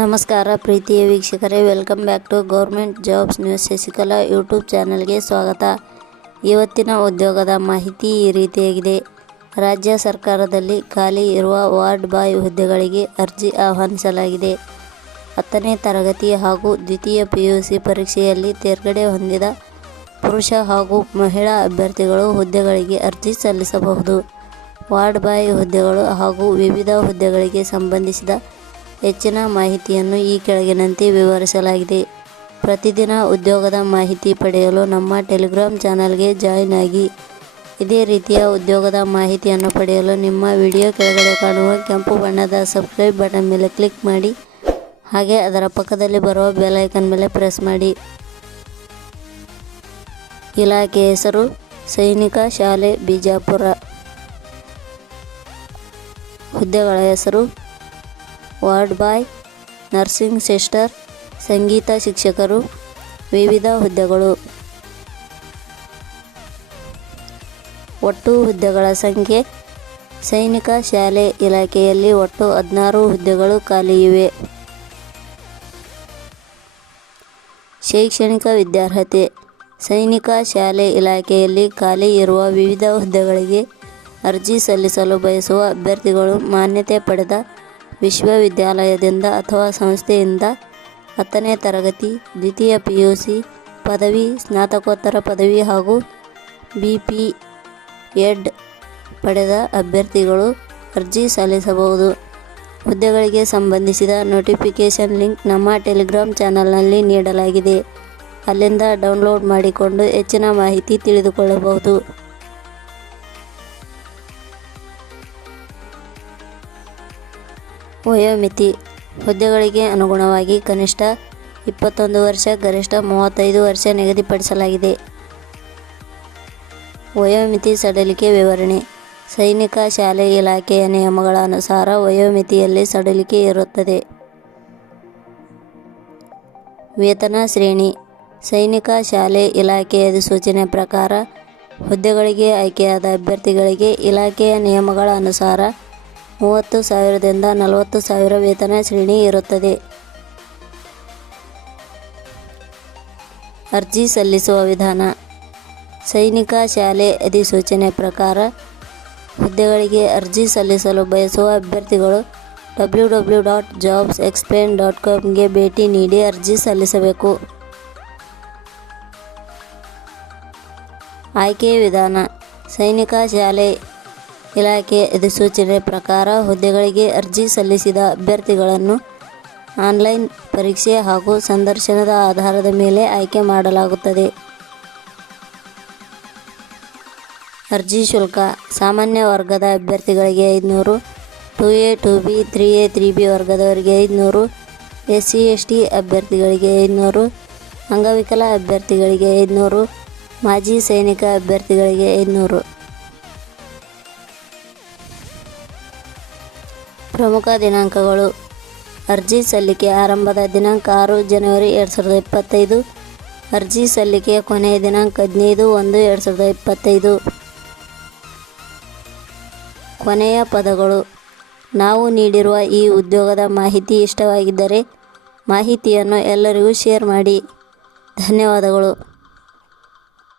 ನಮಸ್ಕಾರ ಪ್ರೀತಿಯ ವೀಕ್ಷಕರೇ welcome back to government jobs news Shashikala YouTube ಚಾನಲ್ಗೆ ಸ್ವಾಗತ. ಇವತ್ತಿನ ಉದ್ಯೋಗದ ಮಾಹಿತಿ ಈ ರೀತಿಯಾಗಿದೆ. ರಾಜ್ಯ ಸರ್ಕಾರದಲ್ಲಿ ಖಾಲಿ ಇರುವ ವಾರ್ಡ್ ಬಾಯ್ ಹುದ್ದೆಗಳಿಗೆ ಅರ್ಜಿ ಆಹ್ವಾನಿಸಲಾಗಿದೆ. ಹತ್ತನೇ ತರಗತಿ ಹಾಗೂ ದ್ವಿತೀಯ ಪಿಯುಸಿ ಪರೀಕ್ಷೆಯಲ್ಲಿ ತೇರ್ಗಡೆ ಹೊಂದಿದ ಪುರುಷ ಹಾಗೂ ಮಹಿಳಾ ಅಭ್ಯರ್ಥಿಗಳು ಹುದ್ದೆಗಳಿಗೆ ಅರ್ಜಿ ಸಲ್ಲಿಸಬಹುದು. ವಾರ್ಡ್ ಬಾಯ್ ಹುದ್ದೆಗಳು ಹಾಗೂ ವಿವಿಧ ಹುದ್ದೆಗಳಿಗೆ ಸಂಬಂಧಿಸಿದ ಹೆಚ್ಚಿನ ಮಾಹಿತಿಯನ್ನು ಈ ಕೆಳಗಿನಂತೆ ವಿವರಿಸಲಾಗಿದೆ. ಪ್ರತಿದಿನ ಉದ್ಯೋಗದ ಮಾಹಿತಿ ಪಡೆಯಲು ನಮ್ಮ ಟೆಲಿಗ್ರಾಮ್ ಚಾನಲ್ಗೆ ಜಾಯಿನ್ ಆಗಿ. ಇದೇ ರೀತಿಯ ಉದ್ಯೋಗದ ಮಾಹಿತಿಯನ್ನು ಪಡೆಯಲು ನಿಮ್ಮ ವಿಡಿಯೋ ಕೆಳಗಡೆ ಕಾಣುವ ಕೆಂಪು ಬಣ್ಣದ ಸಬ್ಸ್ಕ್ರೈಬ್ ಬಟನ್ ಮೇಲೆ ಕ್ಲಿಕ್ ಮಾಡಿ. ಹಾಗೆ ಅದರ ಪಕ್ಕದಲ್ಲಿ ಬರುವ ಬೆಲೈಕನ್ ಮೇಲೆ ಪ್ರೆಸ್ ಮಾಡಿ. ಇಲಾಖೆ ಹೆಸರು, ಸೈನಿಕ ಶಾಲೆ, ಬಿಜಾಪುರ. ಹುದ್ದೆಗಳ ಹೆಸರು ವಾರ್ಡ್ ಬಾಯ್, ನರ್ಸಿಂಗ್ ಸಿಸ್ಟರ್, ಸಂಗೀತ ಶಿಕ್ಷಕರು, ವಿವಿಧ ಹುದ್ದೆಗಳು. ಒಟ್ಟು ಹುದ್ದೆಗಳ ಸಂಖ್ಯೆ ಸೈನಿಕ ಶಾಲೆ ಇಲಾಖೆಯಲ್ಲಿ ಒಟ್ಟು ಹದಿನಾರು ಹುದ್ದೆಗಳು ಖಾಲಿ ಇವೆ. ಶೈಕ್ಷಣಿಕ ವಿದ್ಯಾರ್ಹತೆ ಸೈನಿಕ ಶಾಲೆ ಇಲಾಖೆಯಲ್ಲಿ ಖಾಲಿ ಇರುವ ವಿವಿಧ ಹುದ್ದೆಗಳಿಗೆ ಅರ್ಜಿ ಸಲ್ಲಿಸಲು ಬಯಸುವ ಅಭ್ಯರ್ಥಿಗಳು ಮಾನ್ಯತೆ ಪಡೆದ ವಿಶ್ವವಿದ್ಯಾಲಯದಿಂದ ಅಥವಾ ಸಂಸ್ಥೆಯಿಂದ ಹತ್ತನೇ ತರಗತಿ, ದ್ವಿತೀಯ ಪಿ ಯು ಸಿ ಪದವಿ, ಸ್ನಾತಕೋತ್ತರ ಪದವಿ ಹಾಗೂ ಬಿ ಪಿ ಎಡ್ ಪಡೆದ ಅಭ್ಯರ್ಥಿಗಳು ಅರ್ಜಿ ಸಲ್ಲಿಸಬಹುದು. ಹುದ್ದೆಗಳಿಗೆ ಸಂಬಂಧಿಸಿದ ನೋಟಿಫಿಕೇಷನ್ ಲಿಂಕ್ ನಮ್ಮ ಟೆಲಿಗ್ರಾಮ್ ಚಾನಲ್ನಲ್ಲಿ ನೀಡಲಾಗಿದೆ. ಅಲ್ಲಿಂದ ಡೌನ್ಲೋಡ್ ಮಾಡಿಕೊಂಡು ಹೆಚ್ಚಿನ ಮಾಹಿತಿ ತಿಳಿದುಕೊಳ್ಳಬಹುದು. ವಯೋಮಿತಿ ಹುದ್ದೆಗಳಿಗೆ ಅನುಗುಣವಾಗಿ ಕನಿಷ್ಠ ಇಪ್ಪತ್ತೊಂದು ವರ್ಷ, ಗರಿಷ್ಠ ಮೂವತ್ತೈದು ವರ್ಷ ನಿಗದಿಪಡಿಸಲಾಗಿದೆ. ವಯೋಮಿತಿ ಸಡಿಲಿಕೆ ವಿವರಣೆ. ಸೈನಿಕ ಶಾಲೆ ಇಲಾಖೆಯ ನಿಯಮಗಳ ಅನುಸಾರ ವಯೋಮಿತಿಯಲ್ಲಿ ಸಡಿಲಿಕೆ ಇರುತ್ತದೆ. ವೇತನ ಶ್ರೇಣಿ. ಸೈನಿಕ ಶಾಲೆ ಇಲಾಖೆಯ ಅಧಿಸೂಚನೆ ಪ್ರಕಾರ ಹುದ್ದೆಗಳಿಗೆ ಆಯ್ಕೆಯಾದ ಅಭ್ಯರ್ಥಿಗಳಿಗೆ ಇಲಾಖೆಯ ನಿಯಮಗಳ ಅನುಸಾರ ಮೂವತ್ತು ಸಾವಿರದಿಂದ ನಲವತ್ತು ಸಾವಿರ ವೇತನ ಶ್ರೇಣಿ ಇರುತ್ತದೆ. ಅರ್ಜಿ ಸಲ್ಲಿಸುವ ವಿಧಾನ. ಸೈನಿಕ ಶಾಲೆ ಅಧಿಸೂಚನೆ ಪ್ರಕಾರ ಹುದ್ದೆಗಳಿಗೆ ಅರ್ಜಿ ಸಲ್ಲಿಸಲು ಬಯಸುವ ಅಭ್ಯರ್ಥಿಗಳು W W dot jobs explain dot ಕಾಮ್ಗೆ ಭೇಟಿ ನೀಡಿ ಅರ್ಜಿ ಸಲ್ಲಿಸಬೇಕು. ಆಯ್ಕೆ ವಿಧಾನ. ಸೈನಿಕ ಶಾಲೆ ಇಲಾಖೆ ಅಧಿಸೂಚನೆ ಪ್ರಕಾರ ಹುದ್ದೆಗಳಿಗೆ ಅರ್ಜಿ ಸಲ್ಲಿಸಿದ ಅಭ್ಯರ್ಥಿಗಳನ್ನು ಆನ್ಲೈನ್ ಪರೀಕ್ಷೆ ಹಾಗೂ ಸಂದರ್ಶನದ ಆಧಾರದ ಮೇಲೆ ಆಯ್ಕೆ ಮಾಡಲಾಗುತ್ತದೆ. ಅರ್ಜಿ ಶುಲ್ಕ ಸಾಮಾನ್ಯ ವರ್ಗದ ಅಭ್ಯರ್ಥಿಗಳಿಗೆ ಐದುನೂರು two A, two B, three A, three B ವರ್ಗದವರಿಗೆ ಐದುನೂರು ಎಸ್ ಸಿ ಎಸ್ ಟಿ ಅಭ್ಯರ್ಥಿಗಳಿಗೆ ಐದುನೂರು ಅಂಗವಿಕಲ ಅಭ್ಯರ್ಥಿಗಳಿಗೆ ಐದುನೂರು ಮಾಜಿ ಸೈನಿಕ ಅಭ್ಯರ್ಥಿಗಳಿಗೆ ಐದುನೂರು ಪ್ರಮುಖ ದಿನಾಂಕಗಳು. ಅರ್ಜಿ ಸಲ್ಲಿಕೆ ಆರಂಭದ ದಿನಾಂಕ ಆರು ಜನವರಿ ಎರಡು ಸಾವಿರದ ಇಪ್ಪತ್ತೈದು. ಅರ್ಜಿ ಸಲ್ಲಿಕೆಯ ಕೊನೆಯ ದಿನಾಂಕ ಹದಿನೈದು ಒಂದು ಎರಡು ಸಾವಿರದ ಇಪ್ಪತ್ತೈದು. ಕೊನೆಯ ಪದಗಳು. ನಾವು ನೀಡಿರುವ ಈ ಉದ್ಯೋಗದ ಮಾಹಿತಿ ಇಷ್ಟವಾಗಿದ್ದರೆ ಮಾಹಿತಿಯನ್ನು ಎಲ್ಲರಿಗೂ ಶೇರ್ ಮಾಡಿ. ಧನ್ಯವಾದಗಳು.